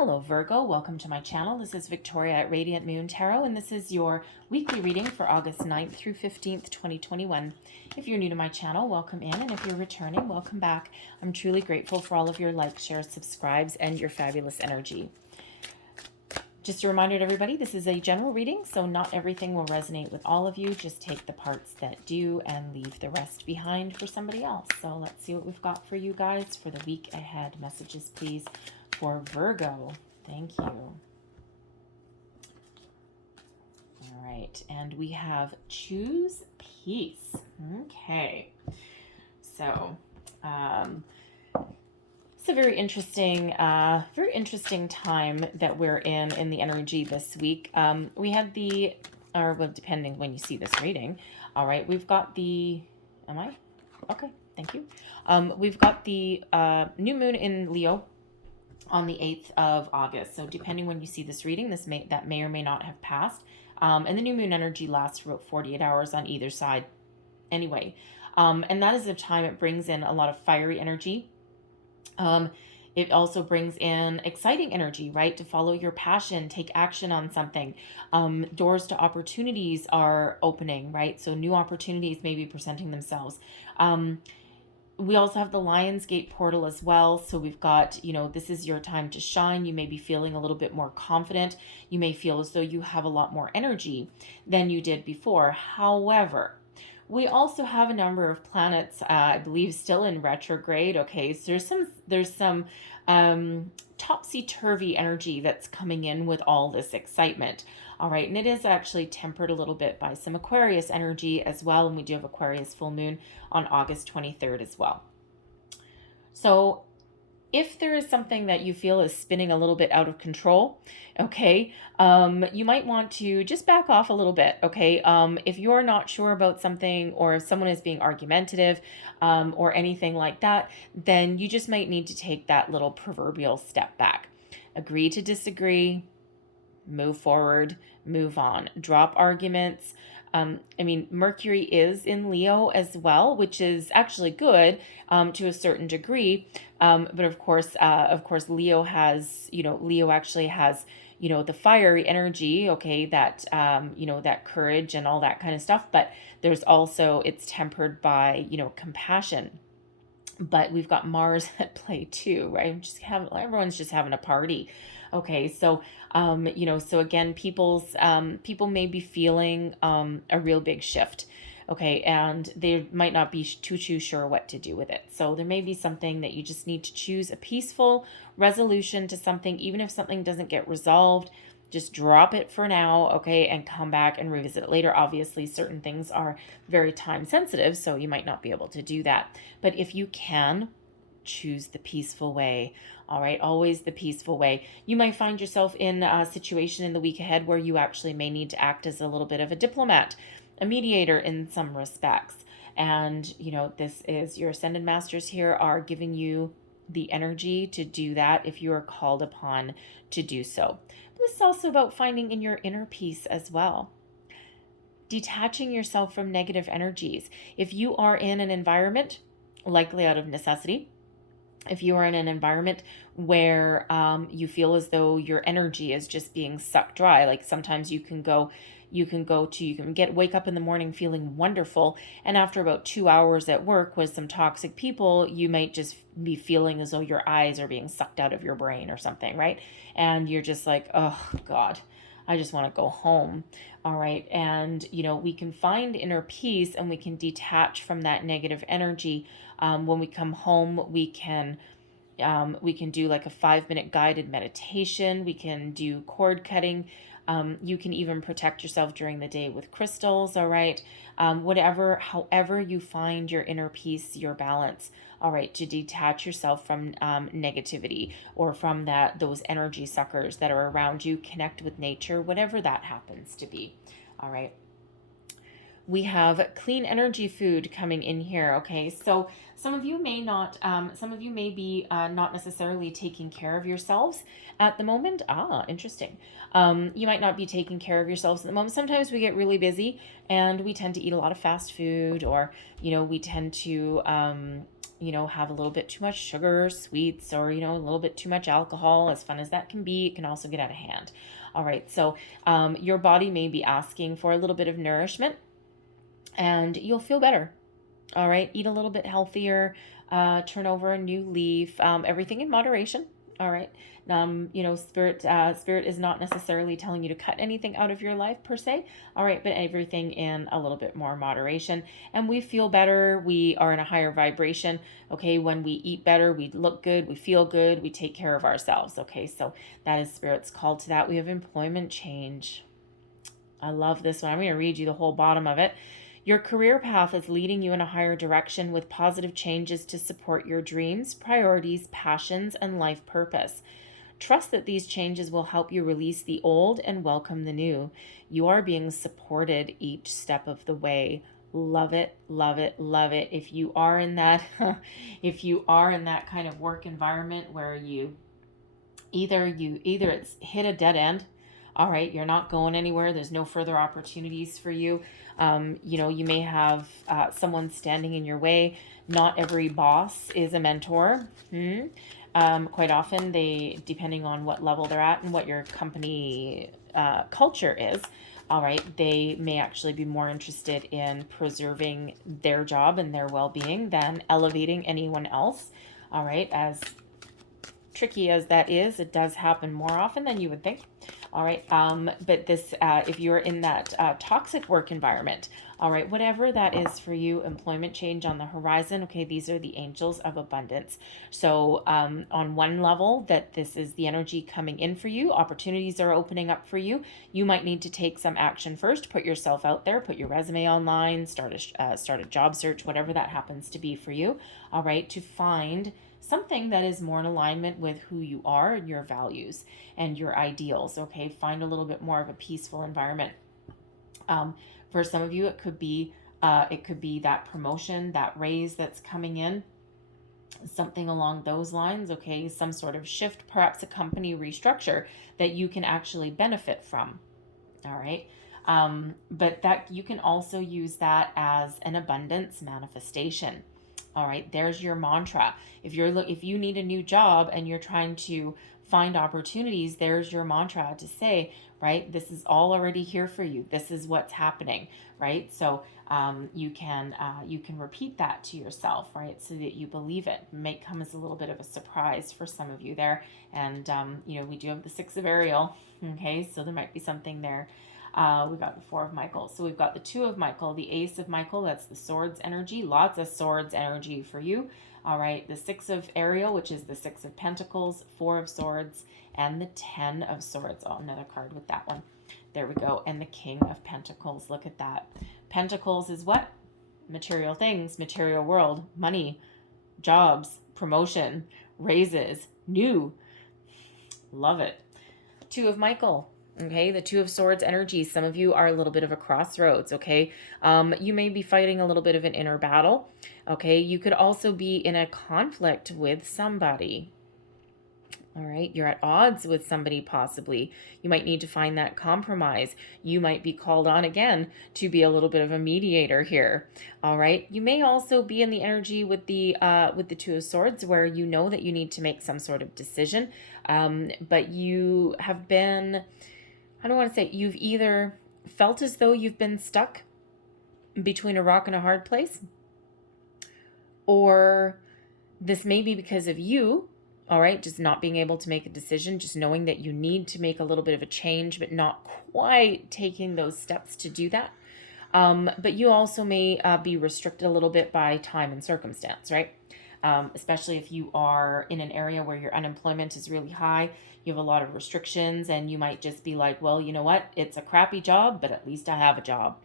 Hello Virgo, welcome to my channel. This is Victoria at Radiant Moon Tarot, and this is your weekly reading for August 9th through 15th, 2021. If you're new to my channel, welcome in, and if you're returning, welcome back. I'm truly grateful for all of your likes, shares, subscribes, and your fabulous energy. Just a reminder to everybody, this is a general reading, so not everything will resonate with all of you. Just take the parts that do and leave the rest behind for somebody else. So let's see what we've got for you guys for the week ahead. Messages, please, for Virgo. Thank you. All right, and we have choose peace. Okay, so it's a very interesting time that we're in the energy this week. We had the, or well, depending when you see this reading. All right, we've got the, am I? Okay, thank you. We've got the new moon in Leo on the 8th of August. So depending when you see this reading, that may or may not have passed. And the new moon energy lasts for about 48 hours on either side. Anyway, and that is the time it brings in a lot of fiery energy. It also brings in exciting energy, right? To follow your passion, take action on something. Doors to opportunities are opening, right? So new opportunities may be presenting themselves. We also have the Lionsgate portal as well. So we've got, this is your time to shine. You may be feeling a little bit more confident. You may feel as though you have a lot more energy than you did before. However, we also have a number of planets, I believe, still in retrograde. Okay, so there's some topsy-turvy energy that's coming in with all this excitement. All right, and it is actually tempered a little bit by some Aquarius energy as well, and we do have Aquarius full moon on August 23rd as well. So if there is something that you feel is spinning a little bit out of control, okay, you might want to just back off a little bit, okay? If you're not sure about something, or if someone is being argumentative or anything like that, then you just might need to take that little proverbial step back. Agree to disagree, move forward, move on, drop arguments. Mercury is in Leo as well, which is actually good to a certain degree. But of course, Leo has, Leo actually has, the fiery energy, okay, that, that courage and all that kind of stuff. But there's also, it's tempered by, compassion. But we've got Mars at play too, right? Everyone's just having a party. Okay, so so again, people may be feeling a real big shift, okay, and they might not be too sure what to do with it. So there may be something that you just need to choose a peaceful resolution to something, even if something doesn't get resolved. Just drop it for now, okay, and come back and revisit it later. Obviously, certain things are very time sensitive, so you might not be able to do that. But if you can, choose the peaceful way. All right, always the peaceful way. You might find yourself in a situation in the week ahead where you actually may need to act as a little bit of a diplomat, a mediator in some respects. And, this is your Ascended Masters here are giving you the energy to do that if you are called upon to do so. But this is also about finding in your inner peace as well. Detaching yourself from negative energies. If you are in an environment, likely out of necessity, if you are in an environment where you feel as though your energy is just being sucked dry, like sometimes you can wake up in the morning feeling wonderful, and after about 2 hours at work with some toxic people, you might just be feeling as though your eyes are being sucked out of your brain or something, right? And you're just like, oh God, I just want to go home. All right. And, we can find inner peace and we can detach from that negative energy. When we come home, we can do like a 5-minute guided meditation. We can do cord cutting. You can even protect yourself during the day with crystals. All right. However you find your inner peace, your balance. All right. To detach yourself from negativity or from those energy suckers that are around you. Connect with nature, whatever that happens to be. All right. We have clean energy food coming in here. Okay, so some of you may be not necessarily taking care of yourselves at the moment. Interesting. You might not be taking care of yourselves at the moment. Sometimes we get really busy and we tend to eat a lot of fast food, or we tend to have a little bit too much sugar or sweets, or, a little bit too much alcohol. As fun as that can be, it can also get out of hand. All right, so your body may be asking for a little bit of nourishment, and you'll feel better. All right, eat a little bit healthier, turn over a new leaf, everything in moderation. All right. Spirit is not necessarily telling you to cut anything out of your life per se. All right, but everything in a little bit more moderation. And we feel better. We are in a higher vibration. Okay, when we eat better, we look good, we feel good, we take care of ourselves. Okay, so that is Spirit's call to that. We have employment change. I love this one. I'm going to read you the whole bottom of it. Your career path is leading you in a higher direction with positive changes to support your dreams, priorities, passions, and life purpose. Trust that these changes will help you release the old and welcome the new. You are being supported each step of the way. Love it, love it, love it. If you are in that kind of work environment where either it's hit a dead end, all right, you're not going anywhere, there's no further opportunities for you. You may have someone standing in your way. Not every boss is a mentor. Quite often, depending on what level they're at and what your company culture is, all right, they may actually be more interested in preserving their job and their well-being than elevating anyone else. All right, as tricky as that is, it does happen more often than you would think. All right, but this, if you're in that toxic work environment, all right, whatever that is for you, employment change on the horizon. Okay, these are the angels of abundance. So on one level, that this is the energy coming in for you, opportunities are opening up for you. You might need to take some action first, put yourself out there, put your resume online, start a job search, whatever that happens to be for you. All right, to find something that is more in alignment with who you are and your values and your ideals. Okay, find a little bit more of a peaceful environment. For some of you, it could be that promotion, that raise that's coming in, something along those lines. Okay, some sort of shift, perhaps a company restructure that you can actually benefit from. All right. But that you can also use that as an abundance manifestation. All right, there's your mantra. If you need a new job and you're trying to find opportunities, there's your mantra to say, right, this is all already here for you. This is what's happening, right? So you can repeat that to yourself, right, so that you believe it. It may come as a little bit of a surprise for some of you there. And we do have the Six of Ariel. Okay, so there might be something there. We've got the Four of Michael. So we've got the Two of Michael, the Ace of Michael. That's the Swords energy. Lots of Swords energy for you. All right. The Six of Ariel, which is the Six of Pentacles, Four of Swords, and the Ten of Swords. Oh, another card with that one. There we go. And the King of Pentacles. Look at that. Pentacles is what? Material things, material world, money, jobs, promotion, raises, new. Love it. Two of Michael. Okay, the Two of Swords energy. Some of you are a little bit of a crossroads, okay? You may be fighting a little bit of an inner battle, okay? You could also be in a conflict with somebody, all right? You're at odds with somebody possibly. You might need to find that compromise. You might be called on again to be a little bit of a mediator here, all right? You may also be in the energy with the Two of Swords where you know that you need to make some sort of decision, but you have been... I don't want to say, you've either felt as though you've been stuck between a rock and a hard place, or this may be because of you, all right, just not being able to make a decision, just knowing that you need to make a little bit of a change, but not quite taking those steps to do that. But you also may be restricted a little bit by time and circumstance, right? Especially if you are in an area where your unemployment is really high, you have a lot of restrictions, and you might just be like, well, you know what? It's a crappy job, but at least I have a job.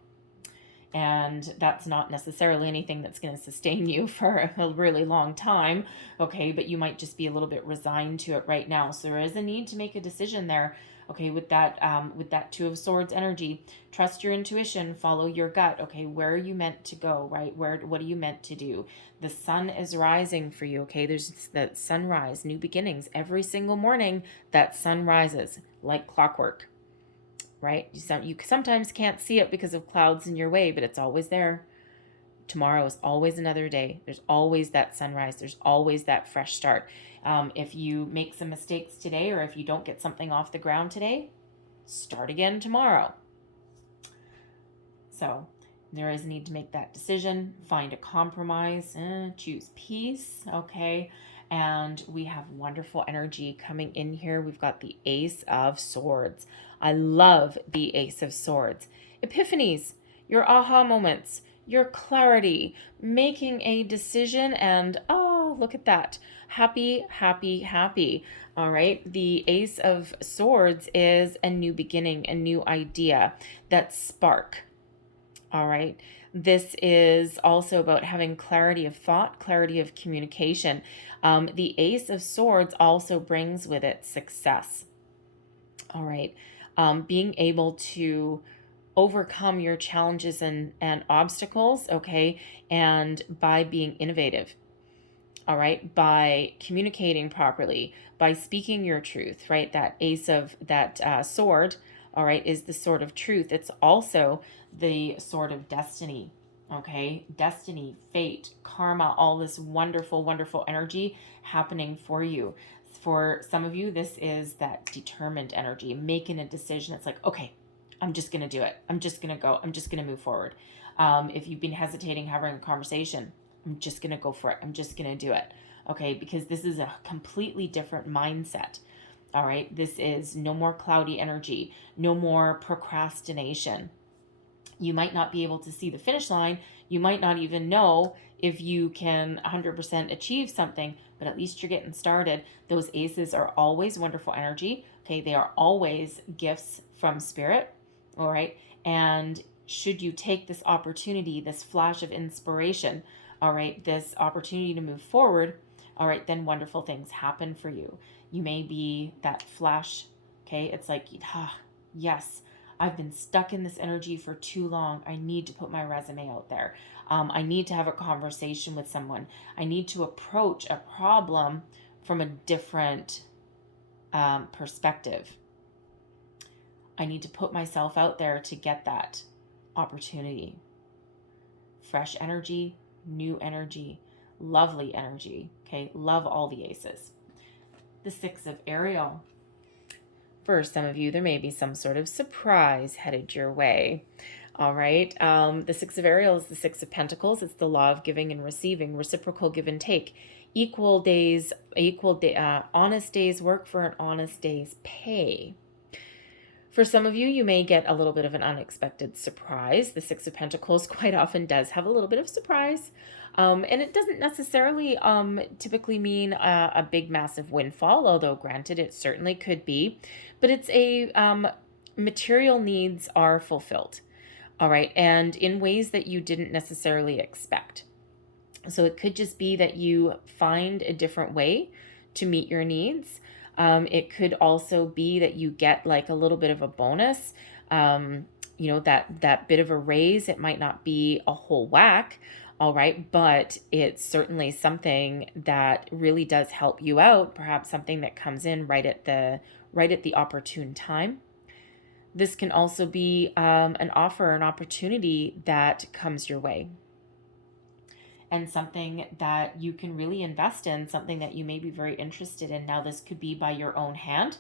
And that's not necessarily anything that's going to sustain you for a really long time, okay? But you might just be a little bit resigned to it right now. So there is a need to make a decision there. Okay, with that Two of Swords energy, trust your intuition, follow your gut. Okay, where are you meant to go, right? What are you meant to do? The sun is rising for you, okay? There's that sunrise, new beginnings. Every single morning, that sun rises like clockwork, right? You sometimes can't see it because of clouds in your way, but it's always there. tomorrow is always another day. There's always that sunrise. There's always that fresh start. If you make some mistakes today, or if you don't get something off the ground today, start again tomorrow. So there is a need to make that decision, find a compromise, choose peace, okay? And we have wonderful energy coming in here. We've got the Ace of Swords. I love the Ace of Swords. Epiphanies, your aha moments, your clarity, making a decision, and oh, look at that. Happy, happy, happy. All right. The Ace of Swords is a new beginning, a new idea, that spark. All right. This is also about having clarity of thought, clarity of communication. The Ace of Swords also brings with it success. All right. Being able to overcome your challenges and obstacles, okay, and by being innovative. All right, by communicating properly, by speaking your truth, right? That ace of that sword, all right, is the sword of truth. It's also the sword of destiny, okay? Destiny, fate, karma, all this wonderful, wonderful energy happening for you. For some of you, this is that determined energy, making a decision. It's like, okay, I'm just going to do it. I'm just going to go. I'm just going to move forward. If you've been hesitating, having a conversation, I'm just going to go for it. I'm just going to do it. Okay, because this is a completely different mindset. All right, this is no more cloudy energy, no more procrastination. You might not be able to see the finish line. You might not even know if you can 100% achieve something, but at least you're getting started. Those aces are always wonderful energy. Okay, they are always gifts from spirit. All right, and should you take this opportunity, this flash of inspiration, all right, this opportunity to move forward, all right, then wonderful things happen for you. You may be that flash, okay? It's like, yes, I've been stuck in this energy for too long. I need to put my resume out there. I need to have a conversation with someone. I need to approach a problem from a different perspective. I need to put myself out there to get that opportunity. Fresh energy, new energy, lovely energy. Okay, love all the aces. The Six of Ariel. For some of you, there may be some sort of surprise headed your way. All right. The Six of Ariel is the Six of Pentacles. It's the law of giving and receiving, reciprocal give and take, honest days work for an honest day's pay. For some of you, you may get a little bit of an unexpected surprise. The Six of Pentacles quite often does have a little bit of surprise. And it doesn't necessarily typically mean a big, massive windfall, although granted, it certainly could be. But it's material needs are fulfilled, all right, and in ways that you didn't necessarily expect. So it could just be that you find a different way to meet your needs. It could also be that you get like a little bit of a bonus, that bit of a raise. It might not be a whole whack, all right, but it's certainly something that really does help you out, perhaps something that comes in right at the opportune time. This can also be an offer, an opportunity that comes your way, and something that you can really invest in, something that you may be very interested in. Now, this could be by your own hand,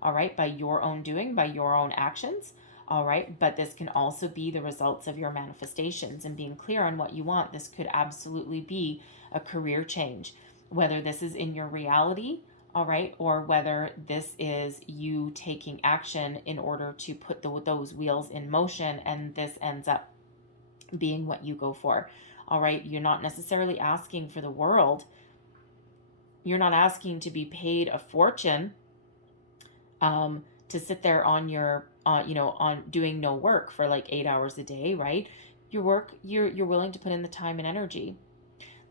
all right, by your own doing, by your own actions, all right, but this can also be the results of your manifestations and being clear on what you want. This could absolutely be a career change, whether this is in your reality, all right, or whether this is you taking action in order to put those wheels in motion, and this ends up being what you go for. All right, you're not necessarily asking for the world. You're not asking to be paid a fortune to sit there on your, on doing no work for like 8 hours a day, right? Your work, you're willing to put in the time and energy.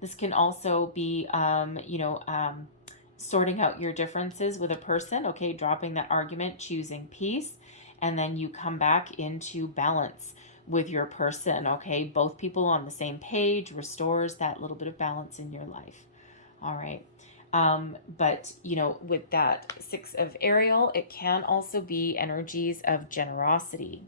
This can also be, sorting out your differences with a person, okay, dropping that argument, choosing peace, and then you come back into balance with your person, okay? Both people on the same page restores that little bit of balance in your life, all right? But, with that Six of Ariel, it can also be energies of generosity.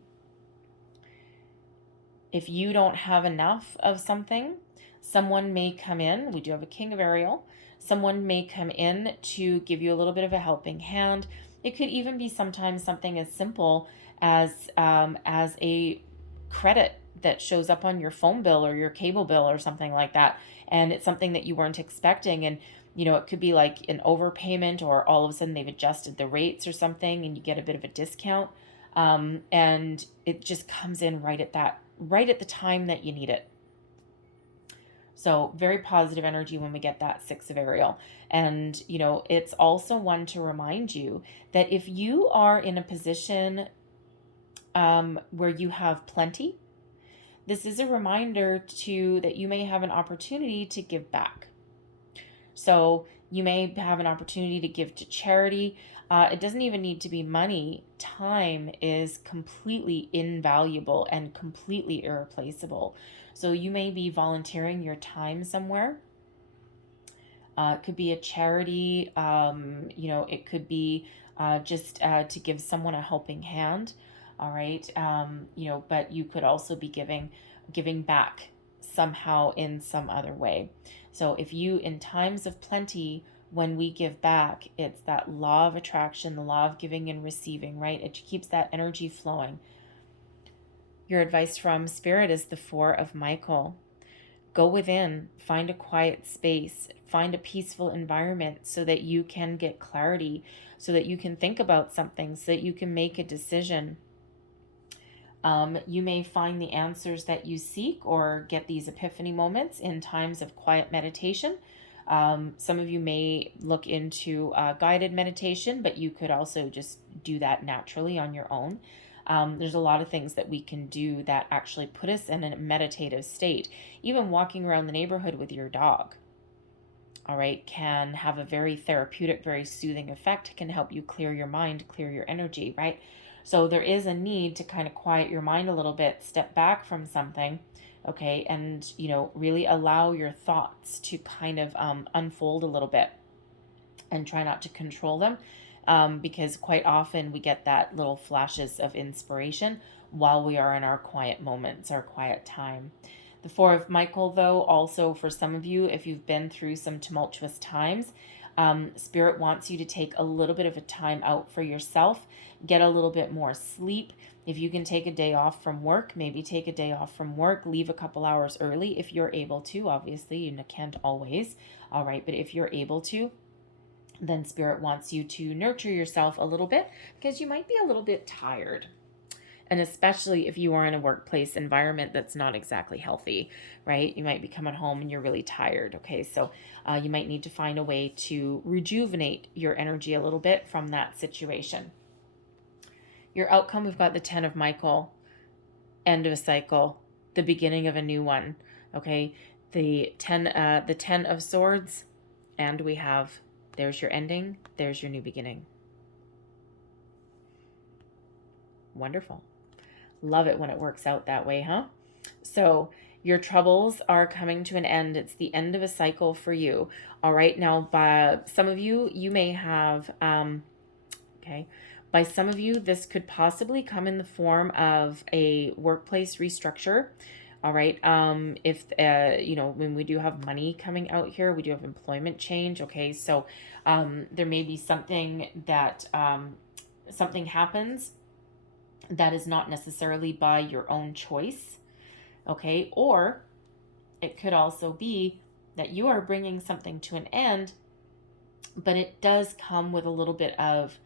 If you don't have enough of something, someone may come in. We do have a King of Ariel. Someone may come in to give you a little bit of a helping hand. It could even be sometimes something as simple as a credit that shows up on your phone bill or your cable bill or something like that, and it's something that you weren't expecting. And it could be like an overpayment, or all of a sudden they've adjusted the rates or something and you get a bit of a discount, and it just comes in right at the time that you need it. So very positive energy when we get that Six of Ariel. And, it's also one to remind you that if you are in a position where you have plenty, this is a reminder that you may have an opportunity to give back. So you may have an opportunity to give to charity. It doesn't even need to be money. Time is completely invaluable and completely irreplaceable. So you may be volunteering your time somewhere. It could be a charity. It could be just to give someone a helping hand. All right. But you could also be giving back somehow in some other way. So if you, in times of plenty, when we give back, it's that law of attraction, the law of giving and receiving, right? It keeps that energy flowing. Your advice from Spirit is the Four of Michael. Go within, find a quiet space, find a peaceful environment so that you can get clarity, so that you can think about something, so that you can make a decision. You may find the answers that you seek or get these epiphany moments in times of quiet meditation. Some of you may look into guided meditation, but you could also just do that naturally on your own. There's a lot of things that we can do that actually put us in a meditative state. Even walking around the neighborhood with your dog, all right, can have a very therapeutic, very soothing effect, can help you clear your mind, clear your energy, right? So there is a need to kind of quiet your mind a little bit, step back from something, okay, and, really allow your thoughts to kind of unfold a little bit and try not to control them, because quite often we get that little flashes of inspiration while we are in our quiet moments, our quiet time. The Four of Michael, though, also for some of you, if you've been through some tumultuous times, Spirit wants you to take a little bit of a time out for yourself, get a little bit more sleep. If you can take a day off from work, maybe take a day off from work, leave a couple hours early if you're able to. Obviously, you can't always, all right, but if you're able to, then Spirit wants you to nurture yourself a little bit because you might be a little bit tired. And especially if you are in a workplace environment that's not exactly healthy, right? You might be coming home and you're really tired, okay? So you might need to find a way to rejuvenate your energy a little bit from that situation. Your outcome, we've got the 10 of Michael, end of a cycle, the beginning of a new one, okay? The 10 of Swords, and we have, there's your ending, there's your new beginning. Wonderful. Love it when it works out that way, huh? So your troubles are coming to an end. It's the end of a cycle for you. All right. Now, by some of you, you may have, by some of you, this could possibly come in the form of a workplace restructure. All right. If, when we do have money coming out here, we do have employment change. Okay. So there may be something that, something happens that is not necessarily by your own choice, okay? Or it could also be that you are bringing something to an end, but it does come with a little bit of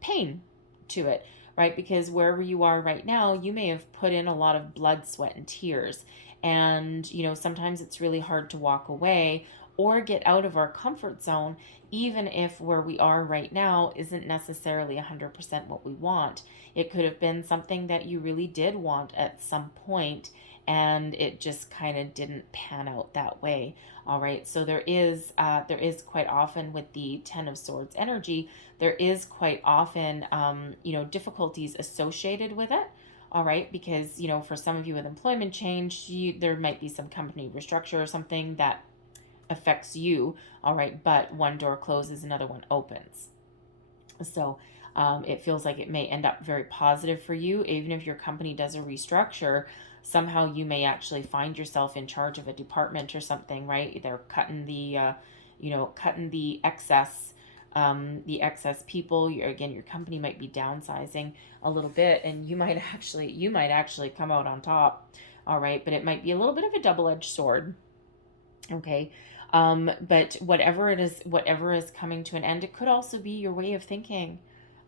pain to it, right? Because wherever you are right now, you may have put in a lot of blood, sweat, and tears. And, sometimes it's really hard to walk away or get out of our comfort zone, even if where we are right now isn't necessarily 100% what we want. It could have been something that you really did want at some point, and it just kind of didn't pan out that way. All right, so there is quite often with the 10 of Swords energy, there is quite often difficulties associated with it. All right, because for some of you with employment change, there might be some company restructure or something that affects you. All right, but one door closes, another one opens. So it feels like it may end up very positive for you. Even if your company does a restructure, somehow you may actually find yourself in charge of a department or something, right? They're cutting cutting the excess people. Again, your company might be downsizing a little bit, and you might actually come out on top. All right, but it might be a little bit of a double-edged sword. Okay. But whatever is coming to an end, it could also be your way of thinking.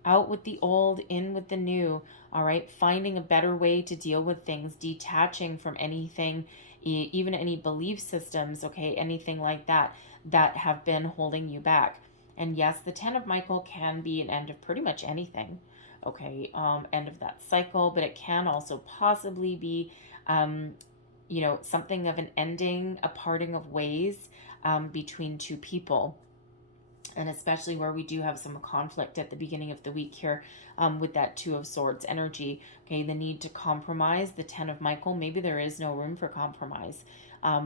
Out with the old, in with the new. All right. Finding a better way to deal with things, detaching from anything, even any belief systems, okay, anything like that, that have been holding you back. And yes, the 10 of Michael can be an end of pretty much anything. Okay. End of that cycle, but it can also possibly be, something of an ending, a parting of ways between two people. And especially where we do have some conflict at the beginning of the week here with that Two of Swords energy. Okay, the need to compromise, the 10 of Michael, maybe there is no room for compromise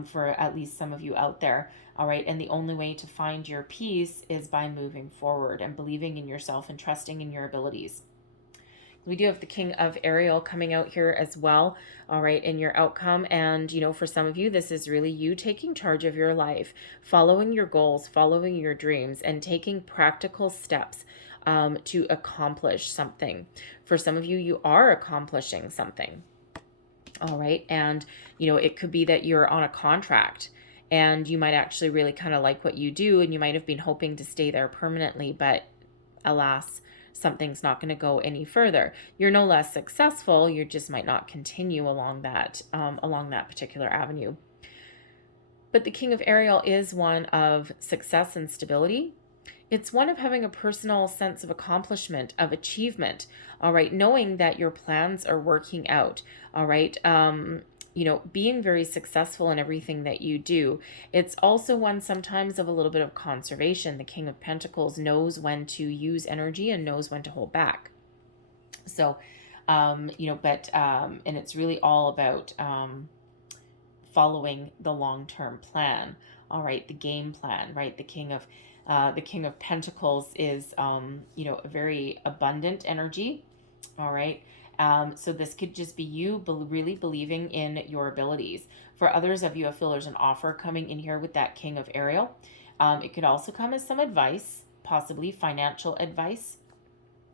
for at least some of you out there. All right, and the only way to find your peace is by moving forward and believing in yourself and trusting in your abilities. We do have the King of Ariel coming out here as well, all right, in your outcome. And, for some of you, this is really you taking charge of your life, following your goals, following your dreams, and taking practical steps to accomplish something. For some of you, you are accomplishing something, all right. And, it could be that you're on a contract and you might actually really kind of like what you do, and you might have been hoping to stay there permanently, but alas, something's not going to go any further. You're no less successful. You just might not continue along that particular avenue. But the King of Ariel is one of success and stability. It's one of having a personal sense of accomplishment, of achievement. All right, knowing that your plans are working out. All right. Being very successful in everything that you do. It's also one sometimes of a little bit of conservation. The King of Pentacles knows when to use energy and knows when to hold back. So, and it's really all about following the long-term plan. All right, the game plan, right? The King of Pentacles is, a very abundant energy. All right. So this could just be you really believing in your abilities. For others of you, I feel there's an offer coming in here with that King of Ariel. It could also come as some advice, possibly financial advice.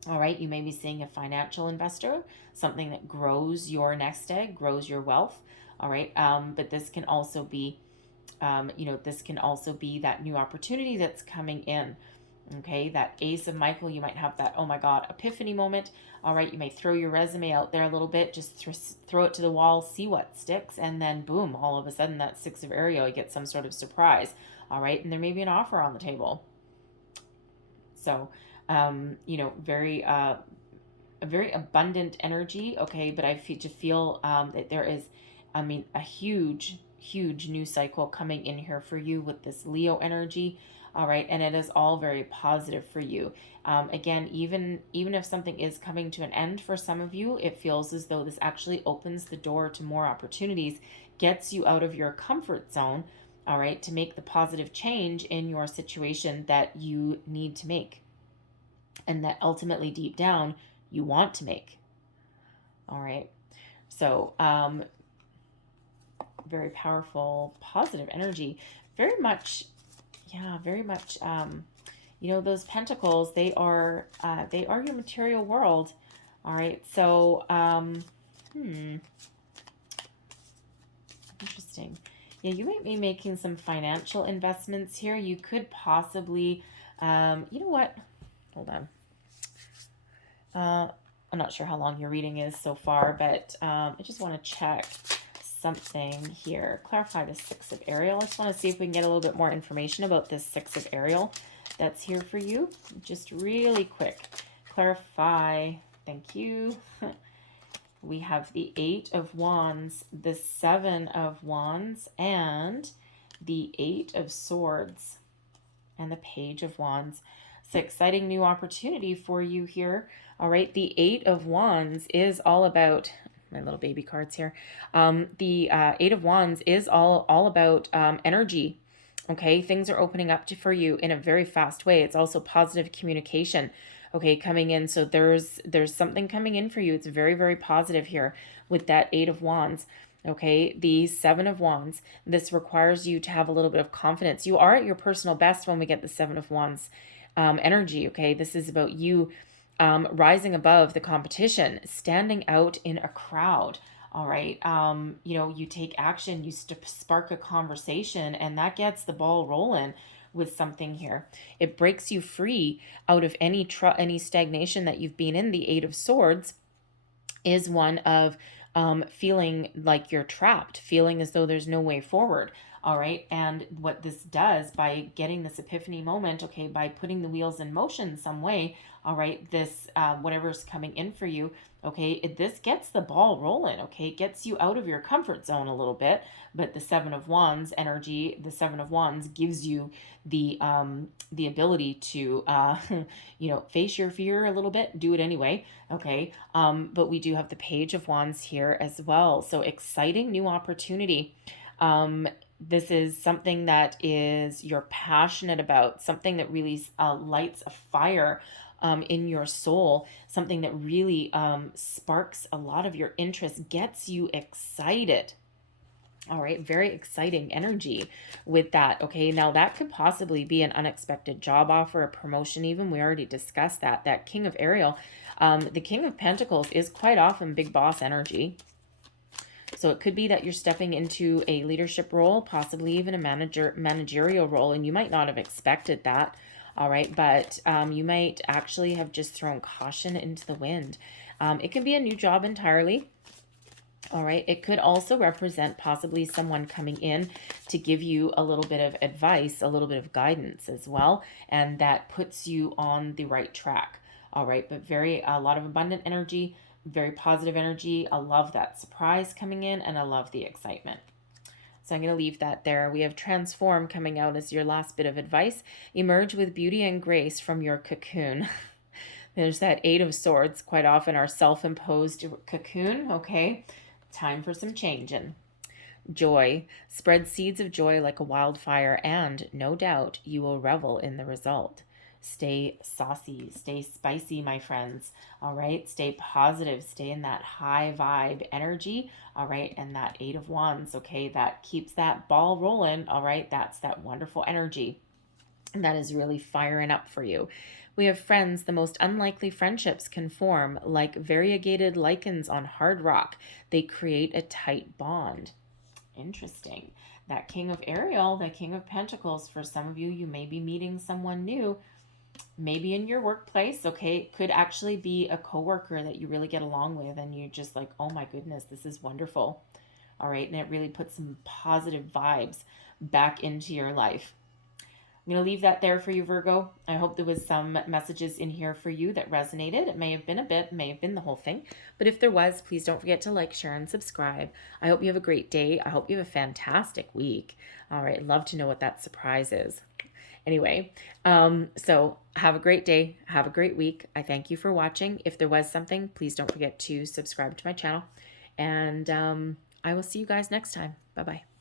All right, you may be seeing a financial investor, something that grows your nest egg, grows your wealth. All right, but this can also be, that new opportunity that's coming in. Okay, that Ace of Michael, you might have that, oh my God, epiphany moment. All right, you may throw your resume out there a little bit, just throw it to the wall, see what sticks, and then boom, all of a sudden that Six of Ariel, you get some sort of surprise. All right, and there may be an offer on the table. So, very, a very abundant energy. Okay, but I feel that there is, a huge new cycle coming in here for you with this Leo energy. All right, and it is all very positive for you. Again, even if something is coming to an end for some of you, it feels as though this actually opens the door to more opportunities, gets you out of your comfort zone, all right, to make the positive change in your situation that you need to make, and that ultimately deep down you want to make. All right, so very powerful, positive energy, very much. Yeah, very much. Those pentacles, they are your material world. All right. So, interesting. Yeah, you might be making some financial investments here. You could possibly, you know what? Hold on. I'm not sure how long your reading is so far, but I just want to check something here. Clarify the Six of Ariel. I just want to see if we can get a little bit more information about this Six of Ariel that's here for you. Just really quick. Clarify. Thank you. We have the Eight of Wands, the Seven of Wands, and the Eight of Swords, and the Page of Wands. It's an exciting new opportunity for you here. All right, the Eight of Wands is all about my little baby cards here. The Eight of Wands is all about energy. Okay, things are opening up for you in a very fast way. It's also positive communication. okay, coming in. So there's something coming in for you. It's very, very positive here with that Eight of Wands. Okay, the Seven of Wands. This requires you to have a little bit of confidence. You are at your personal best when we get the Seven of Wands energy. Okay, this is about you rising above the competition, standing out in a crowd. All right. You know, you take action, you spark a conversation, and that gets the ball rolling with something here. It breaks you free out of any stagnation that you've been in. The Eight of Swords is one of feeling like you're trapped, feeling as though there's no way forward. All right. And what this does by getting this epiphany moment, okay, by putting the wheels in motion some way, all right, this, whatever's coming in for you, okay, this gets the ball rolling, okay, it gets you out of your comfort zone a little bit. But the Seven of Wands energy, the Seven of Wands gives you the ability to, you know, face your fear a little bit, do it anyway, okay. But we do have the Page of Wands here as well. So exciting new opportunity. This is something that is you're passionate about, something that really lights a fire in your soul, something that really sparks a lot of your interest, gets you excited. All right, very exciting energy with that. Okay, now that could possibly be an unexpected job offer, a promotion even. We already discussed that. That King of Ariel, the King of Pentacles is quite often big boss energy. So it could be that you're stepping into a leadership role, possibly even a managerial role, and you might not have expected that. All right, but you might actually have just thrown caution into the wind. It can be a new job entirely. All right, it could also represent possibly someone coming in to give you a little bit of advice, a little bit of guidance as well, and that puts you on the right track. All right, but a lot of abundant energy, very positive energy. I love that surprise coming in, and I love the excitement. So I'm going to leave that there. We have transform coming out as your last bit of advice. Emerge with beauty and grace from your cocoon. There's that Eight of Swords, quite often our self-imposed cocoon, okay? Time for some changing. Joy. Spread seeds of joy like a wildfire, and no doubt you will revel in the result. Stay saucy, stay spicy, my friends. All right, stay positive, stay in that high vibe energy. All right, and that Eight of Wands, okay, that keeps that ball rolling. All right, that's that wonderful energy that is really firing up for you. We have friends. The most unlikely friendships can form like variegated lichens on hard rock. They create a tight bond. Interesting. That King of Ariel, the King of Pentacles, for some of you, you may be meeting someone new, maybe in your workplace, okay? It could actually be a coworker that you really get along with, and you're just like, oh my goodness, this is wonderful. All right, and it really puts some positive vibes back into your life. I'm going to leave that there for you, Virgo. I hope there was some messages in here for you that resonated. It may have been a bit, may have been the whole thing. But if there was, please don't forget to like, share, and subscribe. I hope you have a great day. I hope you have a fantastic week. All right, love to know what that surprise is. Anyway, so have a great day. Have a great week. I thank you for watching. If there was something, please don't forget to subscribe to my channel. And I will see you guys next time. Bye-bye.